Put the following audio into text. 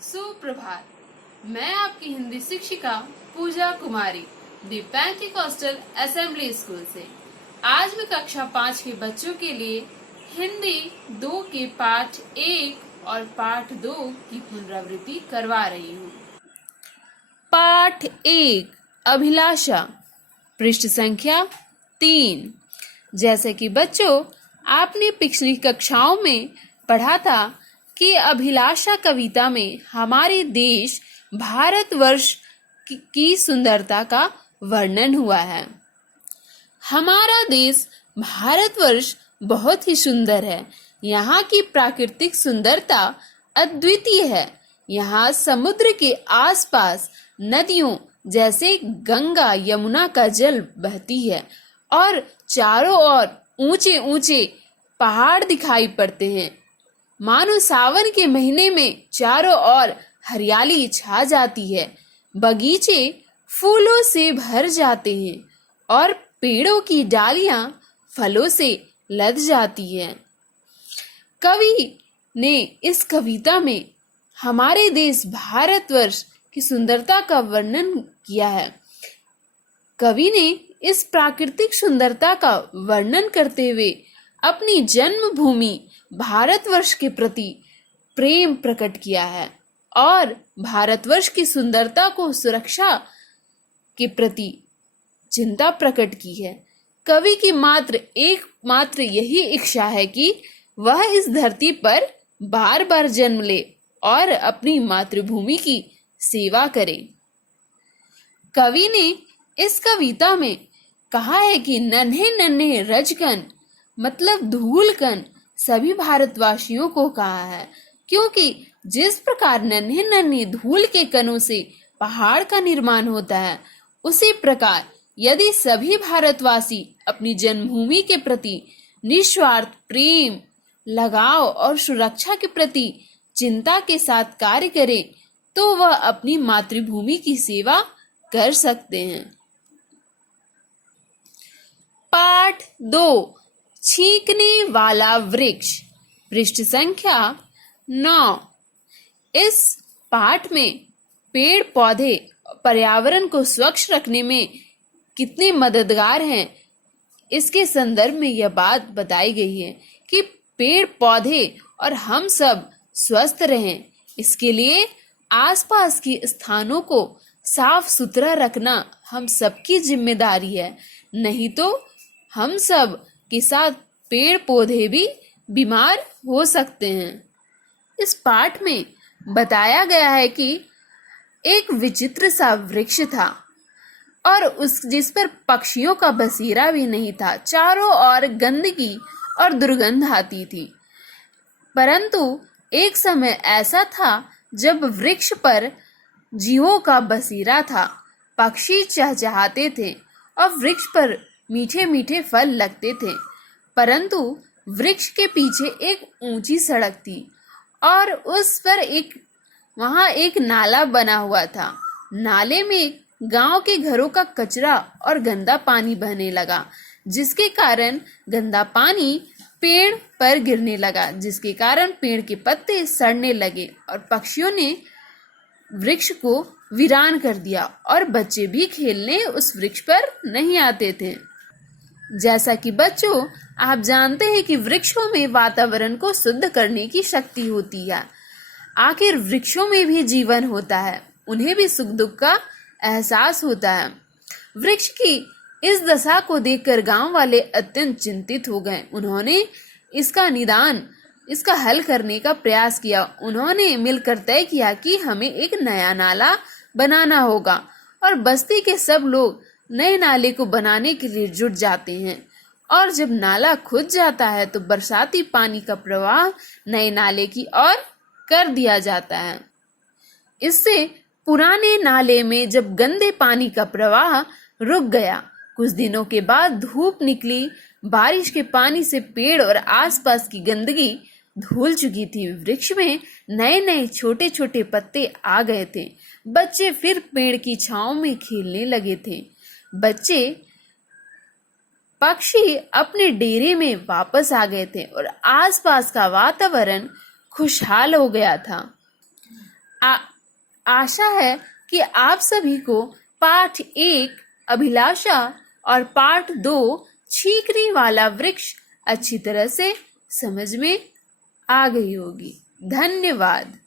सुप्रभात। मैं आपकी हिंदी शिक्षिका पूजा कुमारी दी पेंटिकॉस्टल असेंबली स्कूल से आज मैं कक्षा 5 के बच्चों के लिए हिंदी 2 के पाठ 1 और पाठ 2 की पुनरावृत्ति करवा रही हूँ। पाठ 1 अभिलाषा, पृष्ठ संख्या 3। जैसे कि बच्चों आपने पिछली कक्षाओं में पढ़ा था कि अभिलाषा कविता में हमारे देश भारतवर्ष की सुंदरता का वर्णन हुआ है। हमारा देश भारतवर्ष बहुत ही सुंदर है। यहाँ की प्राकृतिक सुंदरता अद्वितीय है। यहाँ समुद्र के आसपास नदियों जैसे गंगा यमुना का जल बहती है और चारों ओर ऊंचे ऊंचे पहाड़ दिखाई पड़ते हैं। मानो सावन के महीने में चारों ओर हरियाली छा जाती है। बगीचे फूलों से भर जाते हैं और पेड़ों की डालियां फलों से लद जाती हैं। कवि ने इस कविता में हमारे देश भारतवर्ष की सुंदरता का वर्णन किया है। कवि ने इस प्राकृतिक सुंदरता का वर्णन करते हुए अपनी जन्मभूमि भारतवर्ष के प्रति प्रेम प्रकट किया है और भारतवर्ष की सुंदरता को सुरक्षा के प्रति चिंता प्रकट की है। कवि की एकमात्र यही इच्छा है कि वह इस धरती पर बार बार जन्म ले और अपनी मातृभूमि की सेवा करे। कवि ने इस कविता में कहा है कि नन्हे नन्हे रजकण मतलब धूलकण सभी भारतवासियों को कहा है, क्योंकि जिस प्रकार नन्हे नन्हे धूल के कणों से पहाड़ का निर्माण होता है, उसी प्रकार यदि सभी भारतवासी अपनी जन्मभूमि के प्रति निस्वार्थ प्रेम, लगाव और सुरक्षा के प्रति चिंता के साथ कार्य करें, तो वह अपनी मातृभूमि की सेवा कर सकते हैं। पाठ 2 छींकने वाला वृक्ष, पृष्ठ संख्या 9। इस पाठ में पेड़ पौधे पर्यावरण को स्वच्छ रखने में कितने मददगार हैं, इसके संदर्भ में यह बात बताई गई है कि पेड़ पौधे और हम सब स्वस्थ रहें, इसके लिए आसपास के स्थानों को साफ सुथरा रखना हम सबकी जिम्मेदारी है। नहीं तो हम सब के साथ पेड़ पौधे भी बीमार हो सकते हैं। इस पाठ में बताया गया है कि एक विचित्र सा वृक्ष था और जिस पर पक्षियों का बसेरा भी नहीं था। चारों ओर गंदगी और दुर्गंध आती थी। परंतु एक समय ऐसा था जब वृक्ष पर जीवों का बसेरा था। पक्षी चहचहाते थे और वृक्ष पर मीठे मीठे फल लगते थे। परंतु वृक्ष के पीछे एक ऊंची सड़क थी और उस पर वहां एक नाला बना हुआ था। नाले में गांव के घरों का कचरा और गंदा पानी बहने लगा, जिसके कारण गंदा पानी पेड़ पर गिरने लगा, जिसके कारण पेड़ के पत्ते सड़ने लगे और पक्षियों ने वृक्ष को वीरान कर दिया और बच्चे भी खेलने उस वृक्ष पर नहीं आते थे। जैसा कि बच्चों आप जानते हैं कि वृक्षों में वातावरण को शुद्ध करने की शक्ति होती है। आखिर वृक्षों में भी जीवन होता है, उन्हें भी सुख दुख का एहसास होता है। वृक्ष की इस दशा को देखकर गांव वाले अत्यंत चिंतित हो गए। उन्होंने इसका हल करने का प्रयास किया। उन्होंने मिलकर तय किया कि हमें एक नया नाला बनाना होगा और बस्ती के सब लोग नए नाले को बनाने के लिए जुट जाते हैं और जब नाला खुद जाता है तो बरसाती पानी का प्रवाह नए नाले की ओर कर दिया जाता है। इससे पुराने नाले में जब गंदे पानी का प्रवाह रुक गया, कुछ दिनों के बाद धूप निकली। बारिश के पानी से पेड़ और आसपास की गंदगी धुल चुकी थी। वृक्ष में नए नए छोटे छोटे पत्ते आ गए थे। बच्चे फिर पेड़ की छांव में खेलने लगे थे। पक्षी अपने डेरे में वापस आ गए थे और आसपास का वातावरण खुशहाल हो गया था। आशा है कि आप सभी को पाठ 1 अभिलाषा और पाठ 2 छींकने वाला वृक्ष अच्छी तरह से समझ में आ गई होगी। धन्यवाद।